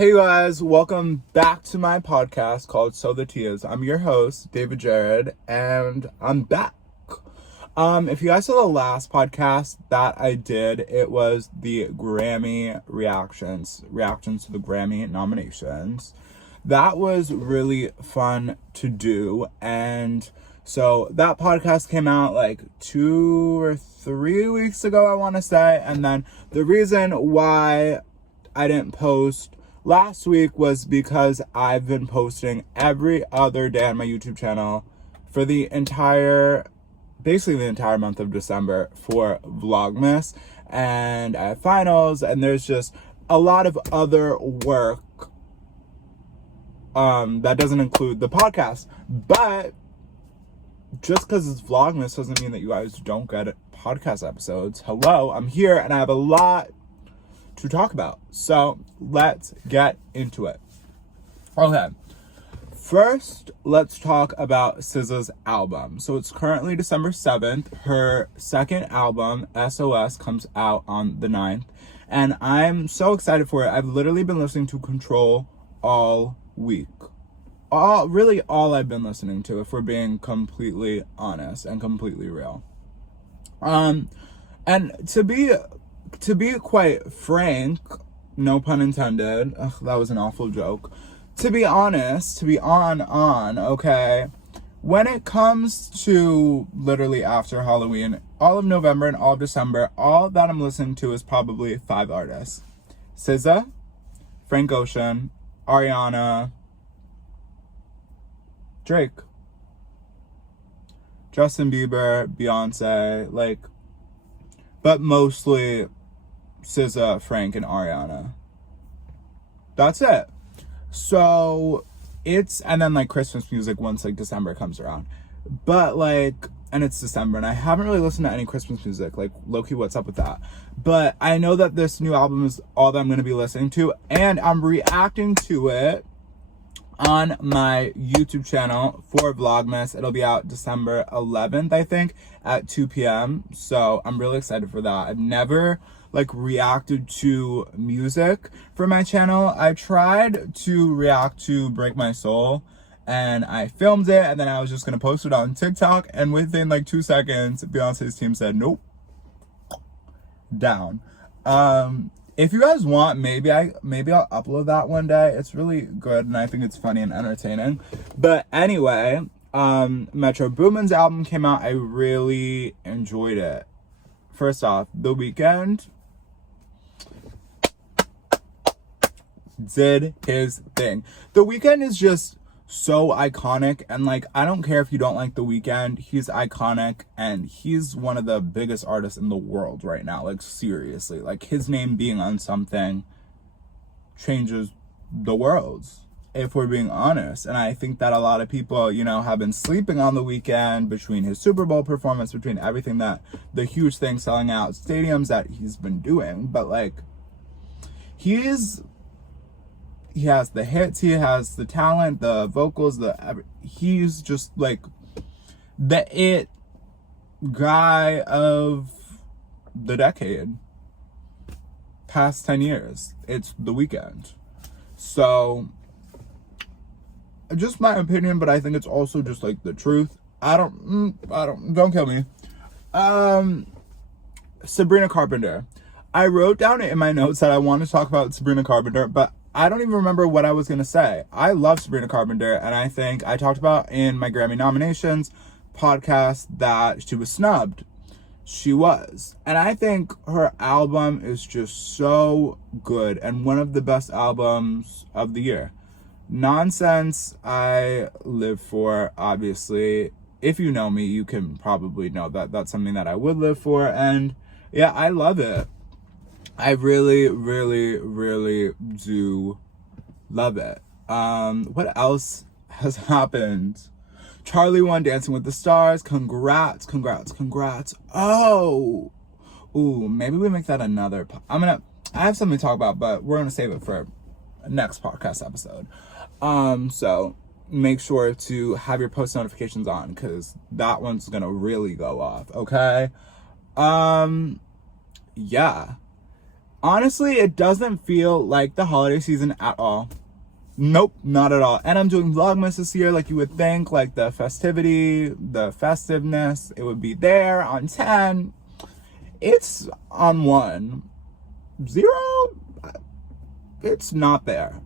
Hey guys, welcome back to my podcast called So the Tea Is. I'm your host, David Jared, and I'm back. If you guys saw the last podcast that I did, it was the Grammy reactions to the Grammy nominations. That was really fun to do, and so that podcast came out like 2 or 3 weeks ago, I want to say, and then the reason why I didn't post last week was because I've been posting every other day on my YouTube channel for basically the entire month of December for Vlogmas, and I have finals, and there's just a lot of other work that doesn't include the podcast. But just because it's Vlogmas doesn't mean that you guys don't get podcast episodes. Hello, I'm here and I have a lot to talk about. So let's get into it. Okay. First, let's talk about SZA's album. So it's currently December 7th. Her second album, SOS, comes out on the 9th. And I'm so excited for it. I've literally been listening to Control all week. All I've been listening to, if we're being completely honest and completely real. And to be quite frank, no pun intended. Ugh, that was an awful joke. To be honest, okay, when it comes to literally after Halloween, all of November and all of December, all that I'm listening to is probably 5 artists. SZA, Frank Ocean, Ariana, Drake, Justin Bieber, Beyonce, but mostly SZA, Frank, and Ariana. That's it. So and then Christmas music once December comes around. But and it's December and I haven't really listened to any Christmas music. Low-key, what's up with that? But I know that this new album is all that I'm going to be listening to, and I'm reacting to it on my YouTube channel for Vlogmas. It'll be out December 11th, I think, at 2 p.m. So I'm really excited for that. I've never reacted to music for my channel. I tried to react to Break My Soul and I filmed it, and then I was just gonna post it on TikTok, and within 2 seconds Beyonce's team said nope, down. If you guys want, maybe I'll upload that one day. It's really good and I think it's funny and entertaining. But anyway, Metro Boomin's album came out. I really enjoyed it. First off, The Weeknd did his thing. The Weeknd is just so iconic, and I don't care if you don't like The Weeknd, he's iconic and he's one of the biggest artists in the world right now. Seriously, his name being on something changes the world, if we're being honest. And I think that a lot of people, have been sleeping on The Weeknd between his Super Bowl performance, between everything the huge thing selling out stadiums that he's been doing. But he has the hits, he has the talent, the vocals, he's just the it guy of the decade. Past 10 years, it's The Weeknd. So, just my opinion, but I think it's also just the truth. Don't kill me. Sabrina Carpenter. I wrote down in my notes that I want to talk about Sabrina Carpenter, but I don't even remember what I was going to say. I love Sabrina Carpenter, and I think I talked about in my Grammy nominations podcast that she was snubbed. She was. And I think her album is just so good and one of the best albums of the year. Nonsense, I live for, obviously. If you know me, you can probably know that that's something that I would live for. And yeah, I love it. I really, really, really do love it. What else has happened? Charlie won Dancing with the Stars. Congrats. Oh, ooh, maybe we make that another. I have something to talk about, but we're gonna save it for next podcast episode. So make sure to have your post notifications on, because that one's gonna really go off. Okay. Yeah. honestly, it doesn't feel like the holiday season at all. Nope, not at all. And I'm doing Vlogmas this year, like you would think, like the festivity, the festiveness, it would be there on 10. It's on 1. 0, it's not there.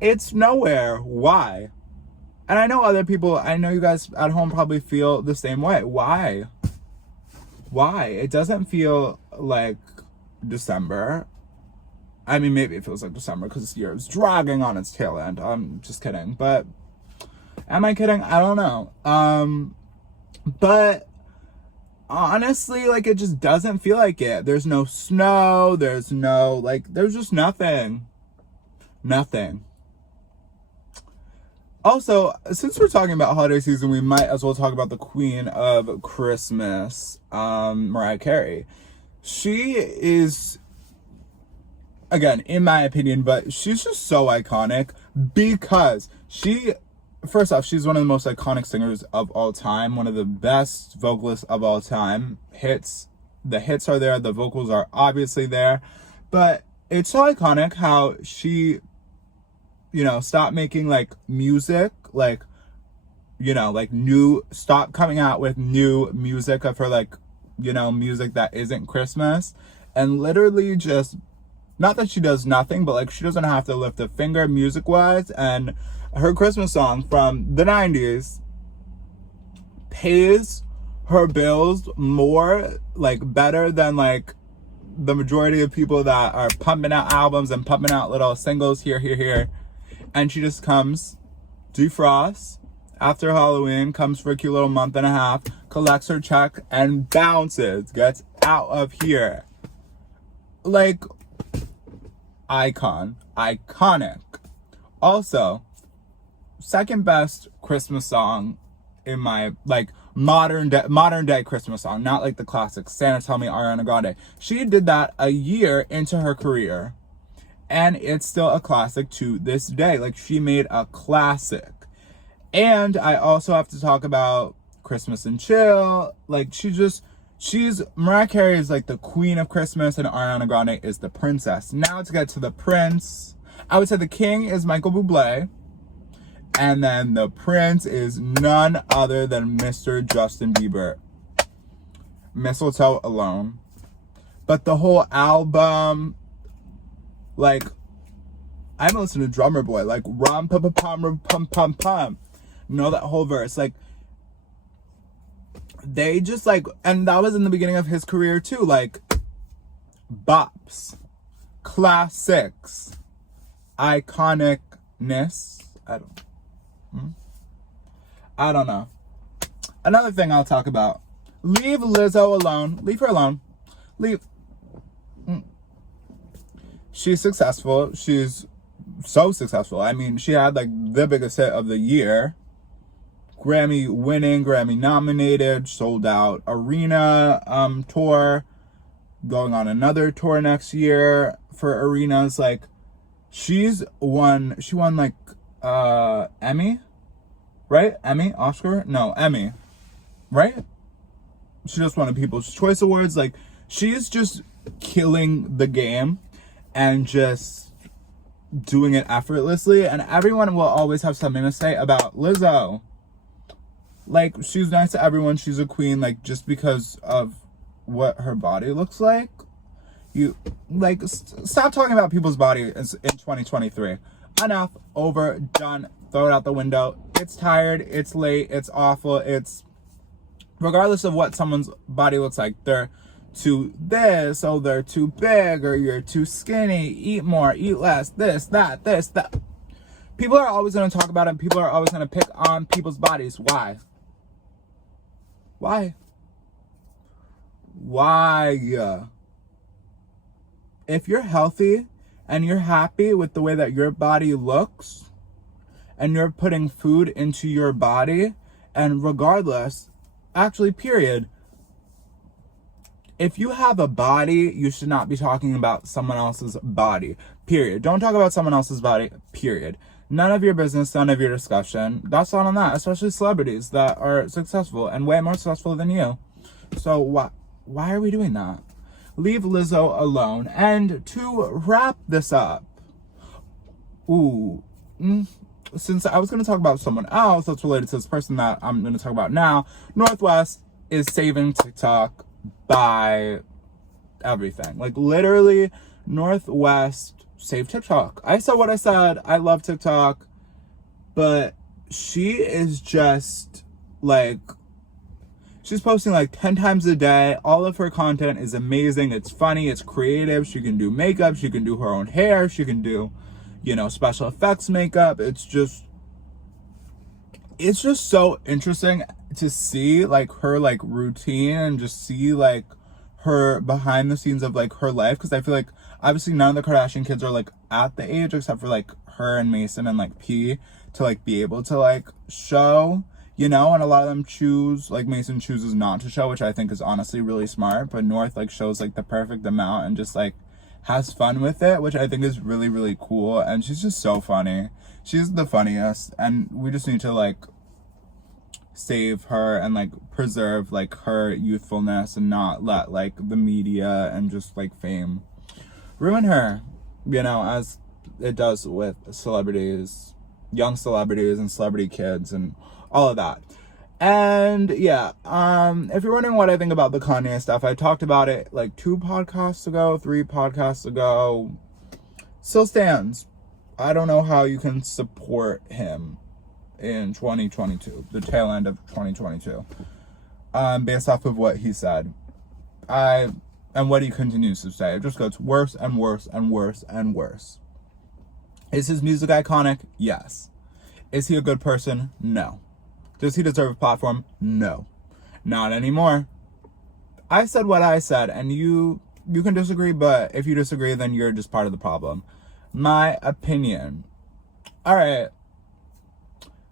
It's nowhere. Why? And I know other people, I know you guys at home probably feel the same way. Why? It doesn't feel like December. I mean, maybe it feels like December because this year is dragging on its tail end. I'm just kidding. But am I kidding? I don't know. But honestly, like, it just doesn't feel like it. There's no snow. There's just nothing. Nothing. Also, since we're talking about holiday season, we might as well talk about the queen of Christmas, Mariah Carey. She is, again, in my opinion, but she's just so iconic because first off, she's one of the most iconic singers of all time, one of the best vocalists of all time. The hits are there, the vocals are obviously there, but it's so iconic how she, stopped making, like, music, like, stop coming out with new music of her, like, music that isn't Christmas, and literally just, not that she does nothing, but, like, she doesn't have to lift a finger music-wise, and her Christmas song from the 90s pays her bills more, like, better than, like, the majority of people that are pumping out albums and pumping out little singles here. And she just comes, defrosts after Halloween, comes for a cute little month and a half, collects her check, and bounces, gets out of here. Like, iconic. Also, second best Christmas song in my, like, modern day Christmas song, not like the classics, Santa Tell Me, Ariana Grande. She did that a year into her career, and it's still a classic to this day. Like, she made a classic. And I also have to talk about Christmas and Chill. Like, Mariah Carey is like the queen of Christmas, and Ariana Grande is the princess. Now to get to the prince, I would say the king is Michael Bublé, and then the prince is none other than Mr. Justin Bieber. Mistletoe alone. But the whole album, like, I haven't listened to Drummer Boy, like, rum pum pum pum pum pum. That whole verse, like, they just, like, and that was in the beginning of his career too, like, bops, classics, iconicness. I don't know. Another thing I'll talk about. Leave Lizzo alone. Leave her alone. She's successful. She's so successful. I mean, she had, like, the biggest hit of the year. Grammy winning, Grammy nominated, sold out arena tour. Going on another tour next year for arenas. Like, she won like Emmy, right? Emmy? Oscar? No, Emmy, right? She just won a People's Choice Awards. Like, she's just killing the game and just doing it effortlessly. And everyone will always have something to say about Lizzo. Like, she's nice to everyone. She's a queen, like, just because of what her body looks like. You, like, stop talking about people's body in 2023. Enough, over, done, throw it out the window. It's tired, it's late, it's awful, it's, regardless of what someone's body looks like, they're too this, oh, they're too big, or you're too skinny, eat more, eat less, this, that. People are always going to talk about it. People are always going to pick on people's bodies. Why? If you're healthy and you're happy with the way that your body looks, and you're putting food into your body, and regardless, actually, period, if you have a body, you should not be talking about someone else's body, period. Don't talk about someone else's body, period. None of your business, none of your discussion. That's not on that, especially celebrities that are successful and way more successful than you. So why are we doing that? leave Lizzo alone. And to wrap this up, since I was going to talk about someone else that's related to this person that I'm going to talk about now, Northwest is saving TikTok by everything. Like, literally, Northwest saved TikTok. I said what I said. I love TikTok. But she is just, like, she's posting like 10 times a day. All of her content is amazing. It's funny. It's creative. She can do makeup. She can do her own hair. She can do, special effects makeup. It's just so interesting to see, like, her, like, routine and just see, like, her behind the scenes of, like, her life. Because I feel like, obviously, none of the Kardashian kids are, like, at the age except for, like, her and Mason and, like, P to, like, be able to, like, show, and a lot of them choose, like, Mason chooses not to show, which I think is honestly really smart. But North, like, shows, like, the perfect amount and just, like, has fun with it, which I think is really, really cool. And she's just so funny. She's the funniest. And we just need to, like, save her and, like, preserve, like, her youthfulness and not let, like, the media and just, like, fame ruin her, as it does with celebrities, young celebrities and celebrity kids and all of that. And yeah, if you're wondering what I think about the Kanye stuff, I talked about it like 3 podcasts ago. Still stands. I don't know how you can support him in 2022, the tail end of 2022, based off of what he said. And what he continues to say. It just gets worse and worse and worse and worse. Is his music iconic? Yes. Is he a good person? No. Does he deserve a platform? No. Not anymore. I said what I said, and you can disagree, but if you disagree, then you're just part of the problem. My opinion. All right.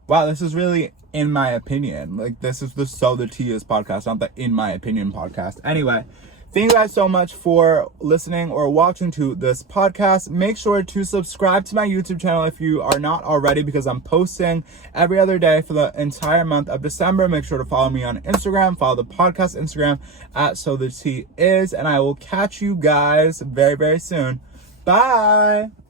Wow, this is really in my opinion. Like, this is the So the Tea Is podcast, not the In My Opinion podcast. Anyway, thank you guys so much for listening or watching to this podcast. Make sure to subscribe to my YouTube channel if you are not already, because I'm posting every other day for the entire month of December. Make sure to follow me on Instagram. Follow the podcast Instagram at So the Tea Is. And I will catch you guys very, very soon. Bye.